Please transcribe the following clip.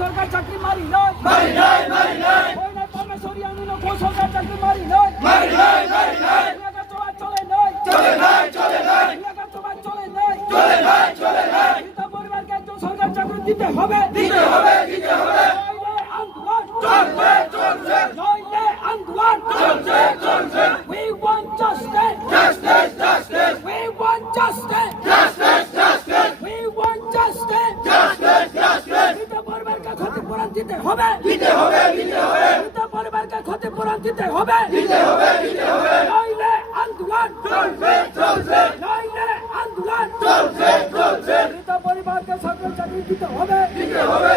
সরকার চাকরি মারি নয় মারি নাই মারি নাই পরমেশ্বরী আমি সরকার চাকরি মারি নয় মারি নাই মারি নাই চলে নয় চলে নাই চলে নাই চলে নাই চলে নাই চলে নাই পরিবারকে একজন সরকার চাকরি দিতে হবে দিতে হবে দিতে হবে আন্দোলন চলবে চলবে নইলে আন্দোলন চলবে চলবে we want justice justice justice we want justice justice justice we want justice justice justice পরিবারকে ক্ষতিপূরণ দিতে হবে দিতে হবে দিতে হবে পরিবারকে ক্ষতিপূরণ দিতে হবে দিতে হবে দিতে হবে নইলে আন্দোলন চলবে চলবে নইলে আন্দোলন চলবে চলবে পরিবারকে সরকারি চাকরি দিতে হবে দিতে হবে